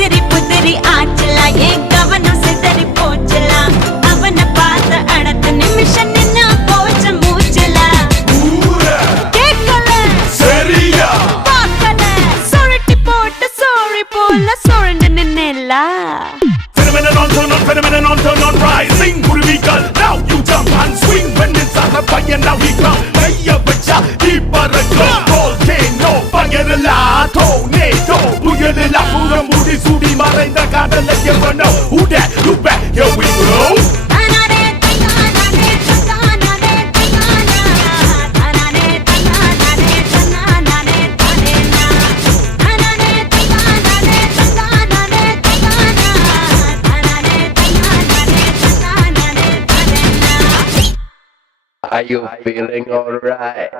உதிரி புதிரி ஆச்சலா என் கவனம் சிதறி போச்சலா அவனை பார்த்த அடுத்த நிமிஷம் நின்னா போச்ச மூச்சலா கேட்கல சரியா பார்க்கல சுருட்டி போட்டு சோழி போல சுழண்டு நின்னேலா Phenomenon on turn on, phenomenon on turn on, rising குருவிகள் now you jump and swing when it's on the fire now we come கைய வச்சா இப்பறக்கும் volcano fire tornado புயலா புறம் மூடி சூடி மறைந்த காதலை எவனோ who that you back here we go Are you feeling alright?